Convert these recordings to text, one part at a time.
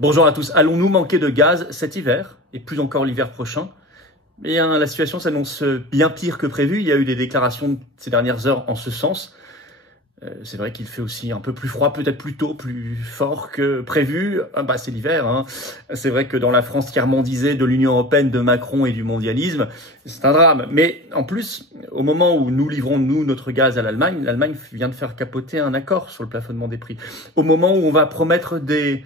Bonjour à tous. Allons-nous manquer de gaz cet hiver et plus encore l'hiver prochain? Eh bien, la situation s'annonce bien pire que prévu. Il y a eu des déclarations ces dernières heures en ce sens. C'est vrai qu'il fait aussi un peu plus froid, peut-être plus tôt, plus fort que prévu. C'est l'hiver, hein. C'est vrai que dans la France tiers-mondisée de l'Union européenne, de Macron et du mondialisme, c'est un drame. Mais en plus, au moment où nous livrons, nous, notre gaz à l'Allemagne, l'Allemagne vient de faire capoter un accord sur le plafonnement des prix. Au moment où on va promettre des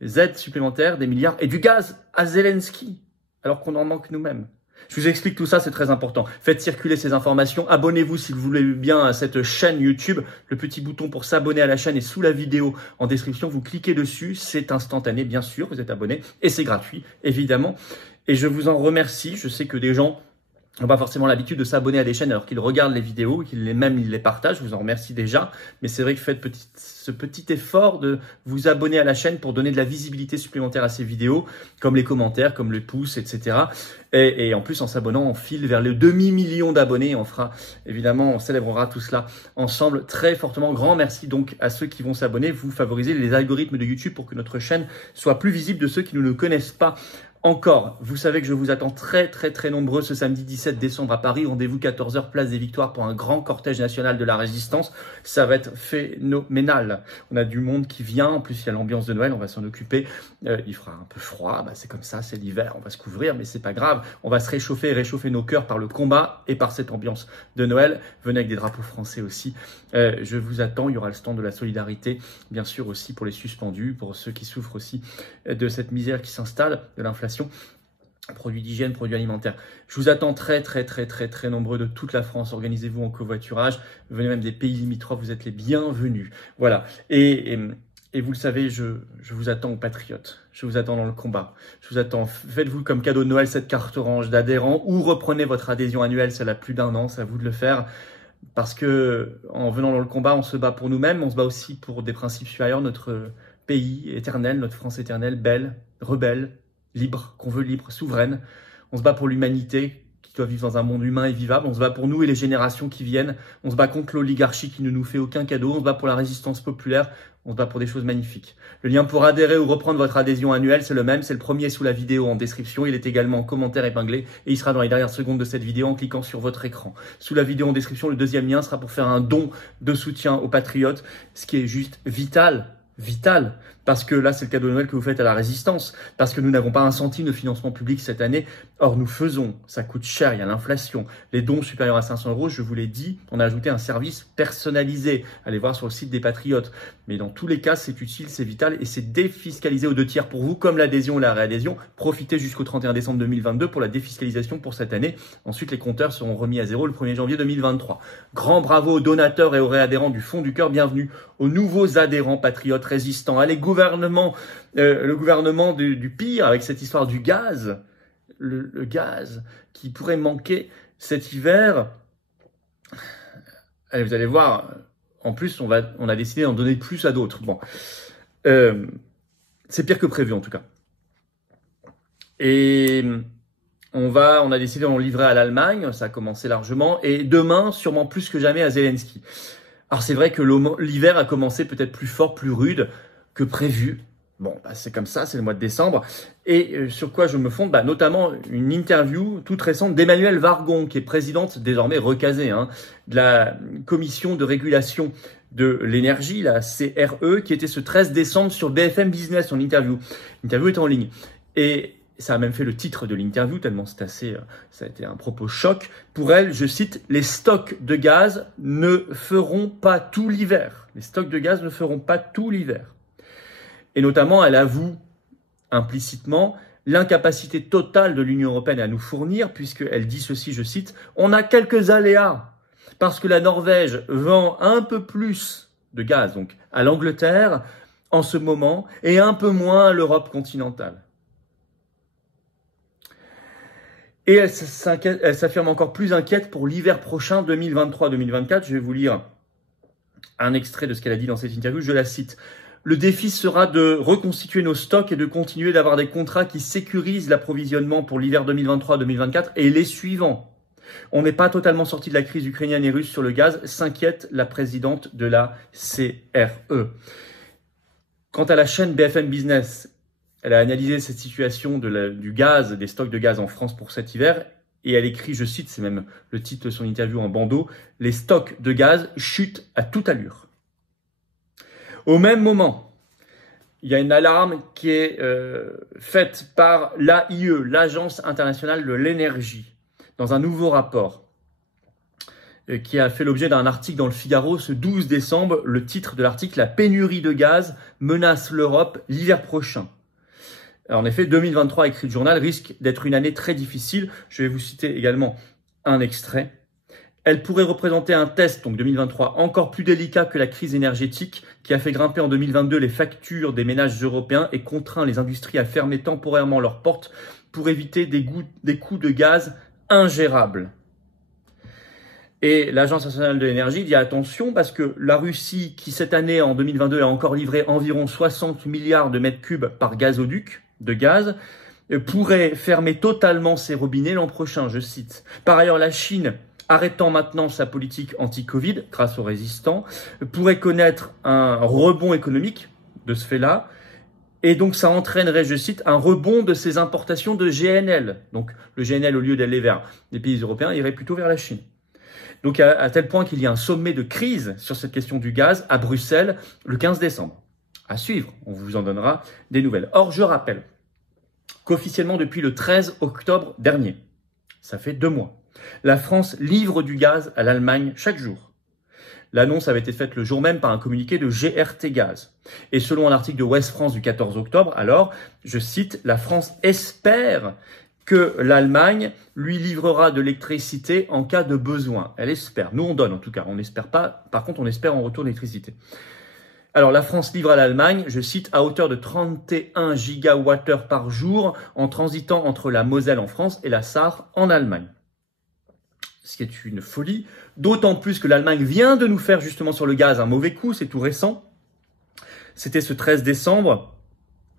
aides supplémentaires, des milliards et du gaz à Zelensky, alors qu'on en manque nous-mêmes. Je vous explique tout ça, c'est très important. Faites circuler ces informations. Abonnez-vous si vous voulez bien à cette chaîne YouTube. Le petit bouton pour s'abonner à la chaîne est sous la vidéo en description. Vous cliquez dessus, c'est instantané, bien sûr, vous êtes abonné et c'est gratuit, évidemment. Et je vous en remercie. Je sais que des gens n'ont pas forcément l'habitude de s'abonner à des chaînes alors qu'ils regardent les vidéos, qu'ils les partagent. Je vous en remercie déjà. Mais c'est vrai que faites ce petit effort de vous abonner à la chaîne pour donner de la visibilité supplémentaire à ces vidéos, comme les commentaires, comme le pouce, etc. Et en plus, en s'abonnant, on file vers le demi-million d'abonnés. On fera, évidemment, on célébrera tout cela ensemble très fortement. Grand merci donc à ceux qui vont s'abonner. Vous favorisez les algorithmes de YouTube pour que notre chaîne soit plus visible de ceux qui ne nous connaissent pas encore. Vous savez que je vous attends très nombreux ce samedi 17 décembre à Paris. Rendez-vous 14h place des Victoires pour un grand cortège national de la résistance. Ça va être phénoménal. On a du monde qui vient. En plus, il y a l'ambiance de Noël. On va s'en occuper. Il fera un peu froid. C'est comme ça, c'est l'hiver. On va se couvrir, mais c'est pas grave. On va se réchauffer et réchauffer nos cœurs par le combat et par cette ambiance de Noël. Venez avec des drapeaux français aussi. Je vous attends. Il y aura le stand de la solidarité, bien sûr aussi pour les suspendus, pour ceux qui souffrent aussi de cette misère qui s'installe, de l'inflation. Produits d'hygiène, produits alimentaires. Je vous attends très nombreux de toute la France. Organisez-vous en covoiturage. Venez même des pays limitrophes. Vous êtes les bienvenus. Voilà. Et vous le savez, je vous attends aux patriotes. Je vous attends dans le combat. Je vous attends. Faites-vous comme cadeau de Noël cette carte orange d'adhérents ou reprenez votre adhésion annuelle. C'est la plus d'un an. C'est à vous de le faire. Parce que en venant dans le combat, on se bat pour nous-mêmes. On se bat aussi pour des principes supérieurs. Notre pays éternel, notre France éternelle, belle, rebelle, libre, qu'on veut libre, souveraine. On se bat pour l'humanité qui doit vivre dans un monde humain et vivable. On se bat pour nous et les générations qui viennent. On se bat contre l'oligarchie qui ne nous fait aucun cadeau. On se bat pour la résistance populaire. On se bat pour des choses magnifiques. Le lien pour adhérer ou reprendre votre adhésion annuelle, c'est le même. C'est le premier sous la vidéo en description. Il est également en commentaire épinglé et il sera dans les dernières secondes de cette vidéo en cliquant sur votre écran. Sous la vidéo en description, le deuxième lien sera pour faire un don de soutien aux patriotes, ce qui est juste vital, parce que là, c'est le cadeau de Noël que vous faites à la résistance, parce que nous n'avons pas un centime de financement public cette année. Or, nous faisons, ça coûte cher, il y a l'inflation. Les dons supérieurs à 500 €, je vous l'ai dit, on a ajouté un service personnalisé. Allez voir sur le site des Patriotes. Mais dans tous les cas, c'est utile, c'est vital et c'est défiscalisé aux 2 tiers pour vous, comme l'adhésion et la réadhésion. Profitez jusqu'au 31 décembre 2022 pour la défiscalisation pour cette année. Ensuite, les compteurs seront remis à zéro le 1er janvier 2023. Grand bravo aux donateurs et aux réadhérents du fond du cœur. Bienvenue aux nouveaux adhérents patriotes résistants. Allez, le gouvernement du pire avec cette histoire du gaz, le gaz qui pourrait manquer cet hiver. Allez, vous allez voir, en plus on a décidé d'en donner plus à d'autres. Bon, c'est pire que prévu en tout cas. Et on a décidé d'en livrer à l'Allemagne, ça a commencé largement, et demain sûrement plus que jamais à Zelensky. Alors c'est vrai que l'hiver a commencé peut-être plus fort, plus rude que prévu. Bon, c'est comme ça, c'est le mois de décembre. Et sur quoi je me fonde? Notamment une interview toute récente d'Emmanuelle Wargon, qui est présidente désormais recasée de la commission de régulation de l'énergie, la CRE, qui était ce 13 décembre sur BFM Business, son interview. L'interview est en ligne. Et ça a même fait le titre de l'interview, tellement ça a été un propos choc. Pour elle, je cite, « Les stocks de gaz ne feront pas tout l'hiver. » Les stocks de gaz ne feront pas tout l'hiver. Et notamment, elle avoue implicitement l'incapacité totale de l'Union européenne à nous fournir, puisqu'elle dit ceci, je cite, « On a quelques aléas, parce que la Norvège vend un peu plus de gaz donc à l'Angleterre en ce moment, et un peu moins à l'Europe continentale. » Et elle s'affirme encore plus inquiète pour l'hiver prochain 2023-2024. Je vais vous lire un extrait de ce qu'elle a dit dans cette interview. Je la cite. « Le défi sera de reconstituer nos stocks et de continuer d'avoir des contrats qui sécurisent l'approvisionnement pour l'hiver 2023-2024 et les suivants. On n'est pas totalement sorti de la crise ukrainienne et russe sur le gaz, s'inquiète la présidente de la CRE. » Quant à la chaîne BFM Business, Elle a analysé cette situation du gaz, des stocks de gaz en France pour cet hiver, et elle écrit, je cite, c'est même le titre de son interview en bandeau, « Les stocks de gaz chutent à toute allure ». Au même moment, il y a une alarme qui est faite par l'AIE, l'Agence internationale de l'énergie, dans un nouveau rapport qui a fait l'objet d'un article dans le Figaro ce 12 décembre. Le titre de l'article, « La pénurie de gaz menace l'Europe l'hiver prochain ». En effet, 2023, écrit le journal, risque d'être une année très difficile. Je vais vous citer également un extrait. Elle pourrait représenter un test, donc 2023, encore plus délicat que la crise énergétique qui a fait grimper en 2022 les factures des ménages européens et contraint les industries à fermer temporairement leurs portes pour éviter des coûts de gaz ingérables. Et l'Agence nationale de l'énergie dit attention parce que la Russie, qui cette année, en 2022, a encore livré environ 60 milliards de mètres cubes par gazoduc de gaz, pourrait fermer totalement ses robinets l'an prochain, je cite. Par ailleurs, la Chine, arrêtant maintenant sa politique anti-Covid grâce aux résistants, pourrait connaître un rebond économique de ce fait-là. Et donc, ça entraînerait, je cite, un rebond de ses importations de GNL. Donc, le GNL, au lieu d'aller vers les pays européens, irait plutôt vers la Chine. Donc, à tel point qu'il y a un sommet de crise sur cette question du gaz à Bruxelles le 15 décembre. À suivre, on vous en donnera des nouvelles. Or, je rappelle qu'officiellement, depuis le 13 octobre dernier, ça fait 2 mois, la France livre du gaz à l'Allemagne chaque jour. L'annonce avait été faite le jour même par un communiqué de GRT Gaz. Et selon un article de Ouest France du 14 octobre, alors, je cite, « La France espère que l'Allemagne lui livrera de l'électricité en cas de besoin. » Elle espère. Nous, on donne en tout cas. On n'espère pas. Par contre, on espère en retour l'électricité. Alors, la France livre à l'Allemagne, je cite, à hauteur de 31 gigawattheures par jour en transitant entre la Moselle en France et la Sarre en Allemagne. Ce qui est une folie, d'autant plus que l'Allemagne vient de nous faire justement sur le gaz un mauvais coup, c'est tout récent. C'était ce 13 décembre,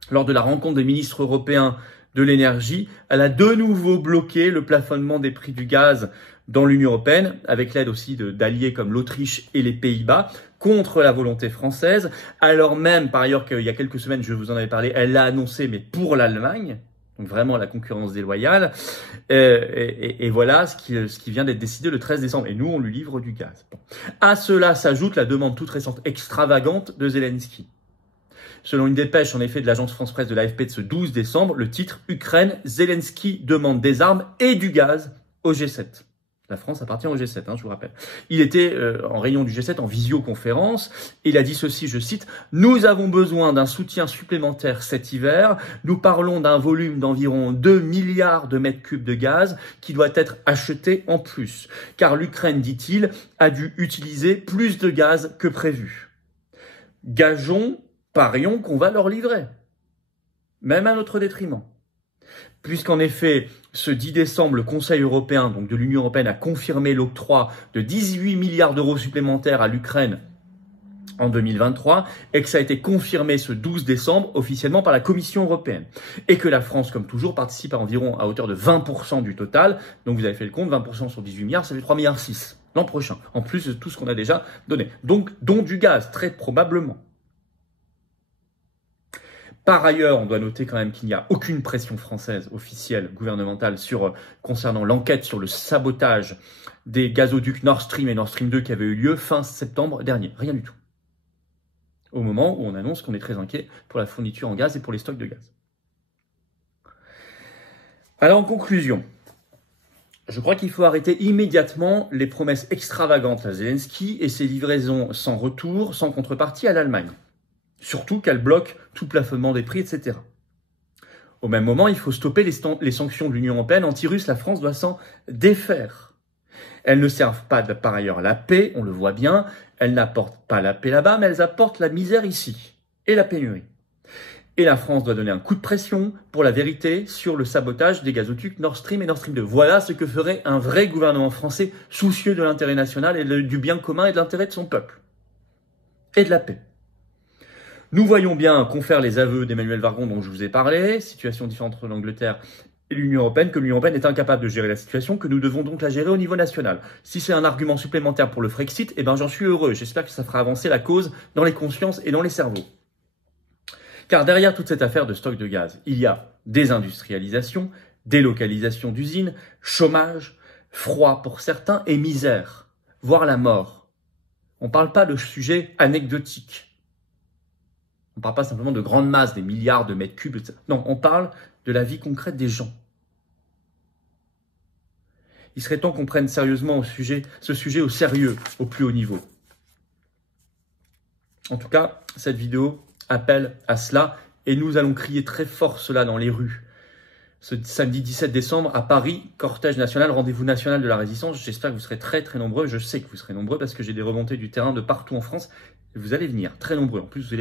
lors de la rencontre des ministres européens de l'énergie, elle a de nouveau bloqué le plafonnement des prix du gaz dans l'Union européenne, avec l'aide aussi d'alliés comme l'Autriche et les Pays-Bas, contre la volonté française, alors même, par ailleurs, qu'il y a quelques semaines, je vous en avais parlé, elle l'a annoncé, mais pour l'Allemagne, donc vraiment la concurrence déloyale, et voilà ce qui vient d'être décidé le 13 décembre, et nous, on lui livre du gaz. Bon. À cela s'ajoute la demande toute récente extravagante de Zelensky. Selon une dépêche, en effet, de l'agence France-Presse de l'AFP de ce 12 décembre, le titre « Ukraine, Zelensky demande des armes et du gaz au G7 ». La France appartient au G7, je vous rappelle. Il était en réunion du G7 en visioconférence. Et il a dit ceci, je cite, « Nous avons besoin d'un soutien supplémentaire cet hiver. Nous parlons d'un volume d'environ 2 milliards de mètres cubes de gaz qui doit être acheté en plus. Car l'Ukraine, dit-il, a dû utiliser plus de gaz que prévu. Gageons, parions qu'on va leur livrer. Même à notre détriment. » Puisqu'en effet, ce 10 décembre, le Conseil européen, donc de l'Union européenne, a confirmé l'octroi de 18 milliards d'euros supplémentaires à l'Ukraine en 2023, et que ça a été confirmé ce 12 décembre officiellement par la Commission européenne. Et que la France, comme toujours, participe à environ à hauteur de 20% du total. Donc vous avez fait le compte, 20% sur 18 milliards, ça fait 3,6 milliards l'an prochain, en plus de tout ce qu'on a déjà donné. Donc, dont du gaz, très probablement. Par ailleurs, on doit noter quand même qu'il n'y a aucune pression française officielle, gouvernementale, concernant l'enquête sur le sabotage des gazoducs Nord Stream et Nord Stream 2 qui avait eu lieu fin septembre dernier. Rien du tout. Au moment où on annonce qu'on est très inquiet pour la fourniture en gaz et pour les stocks de gaz. Alors en conclusion, je crois qu'il faut arrêter immédiatement les promesses extravagantes à Zelensky et ses livraisons sans retour, sans contrepartie à l'Allemagne. Surtout qu'elle bloque tout plafonnement des prix, etc. Au même moment, il faut stopper les sanctions de l'Union européenne anti-russe. La France doit s'en défaire. Elles ne servent pas par ailleurs la paix, on le voit bien. Elles n'apportent pas la paix là-bas, mais elles apportent la misère ici et la pénurie. Et la France doit donner un coup de pression pour la vérité sur le sabotage des gazoducs Nord Stream et Nord Stream 2. Voilà ce que ferait un vrai gouvernement français soucieux de l'intérêt national et du bien commun et de l'intérêt de son peuple. Et de la paix. Nous voyons bien confère les aveux d'Emmanuel Vargon dont je vous ai parlé, situation différente entre l'Angleterre et l'Union européenne, que l'Union européenne est incapable de gérer la situation, que nous devons donc la gérer au niveau national. Si c'est un argument supplémentaire pour le Frexit, eh ben j'en suis heureux. J'espère que ça fera avancer la cause dans les consciences et dans les cerveaux. Car derrière toute cette affaire de stock de gaz, il y a désindustrialisation, délocalisation d'usines, chômage, froid pour certains et misère, voire la mort. On ne parle pas de sujets anecdotiques. On ne parle pas simplement de grandes masses, des milliards de mètres cubes, etc. Non, on parle de la vie concrète des gens. Il serait temps qu'on prenne sérieusement ce sujet au sérieux, au plus haut niveau. En tout cas, cette vidéo appelle à cela et nous allons crier très fort cela dans les rues. Ce samedi 17 décembre à Paris, cortège national, rendez-vous national de la résistance. J'espère que vous serez très très nombreux. Je sais que vous serez nombreux parce que j'ai des remontées du terrain de partout en France. Vous allez venir, très nombreux. En plus,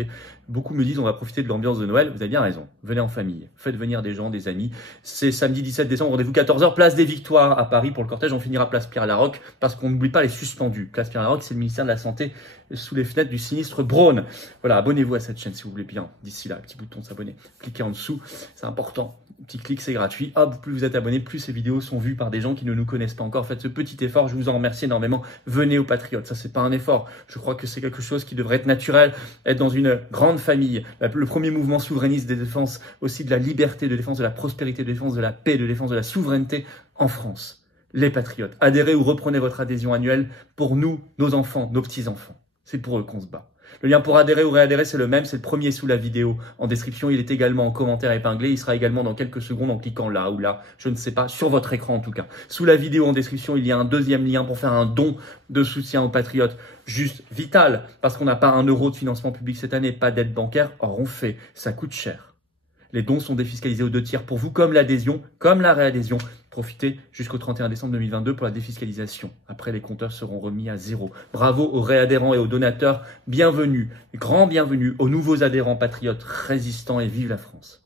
beaucoup me disent on va profiter de l'ambiance de Noël. Vous avez bien raison. Venez en famille. Faites venir des gens, des amis. C'est samedi 17 décembre, rendez-vous 14h, place des Victoires à Paris pour le cortège. On finira place Pierre-Laroque parce qu'on n'oublie pas les suspendus. Place Pierre-Laroque, c'est le ministère de la Santé sous les fenêtres du sinistre Braun. Voilà, abonnez-vous à cette chaîne si vous voulez bien. D'ici là, petit bouton s'abonner. Cliquez en dessous, c'est important. Petit clic, c'est gratuit. Hop, plus vous êtes abonné, plus ces vidéos sont vues par des gens qui ne nous connaissent pas encore. Faites ce petit effort, je vous en remercie énormément. Venez aux Patriotes, ça c'est pas un effort. Je crois que c'est quelque chose qui devrait être naturel, être dans une grande famille. Le premier mouvement souverainiste de défense aussi de la liberté, de défense de la prospérité, de défense de la paix, de défense de la souveraineté en France. Les Patriotes, adhérez ou reprenez votre adhésion annuelle pour nous, nos enfants, nos petits-enfants. C'est pour eux qu'on se bat. Le lien pour adhérer ou réadhérer, c'est le même, c'est le premier sous la vidéo en description. Il est également en commentaire épinglé. Il sera également dans quelques secondes en cliquant là ou là, je ne sais pas, sur votre écran en tout cas. Sous la vidéo en description, il y a un deuxième lien pour faire un don de soutien aux Patriotes. Juste vital, parce qu'on n'a pas 1 euro de financement public cette année, pas d'aide bancaire. Or, on fait, ça coûte cher. Les dons sont défiscalisés aux 2 tiers pour vous, comme l'adhésion, comme la réadhésion. Profitez jusqu'au 31 décembre 2022 pour la défiscalisation. Après, les compteurs seront remis à 0. Bravo aux réadhérents et aux donateurs. Bienvenue, grand bienvenue aux nouveaux adhérents patriotes résistants et vive la France.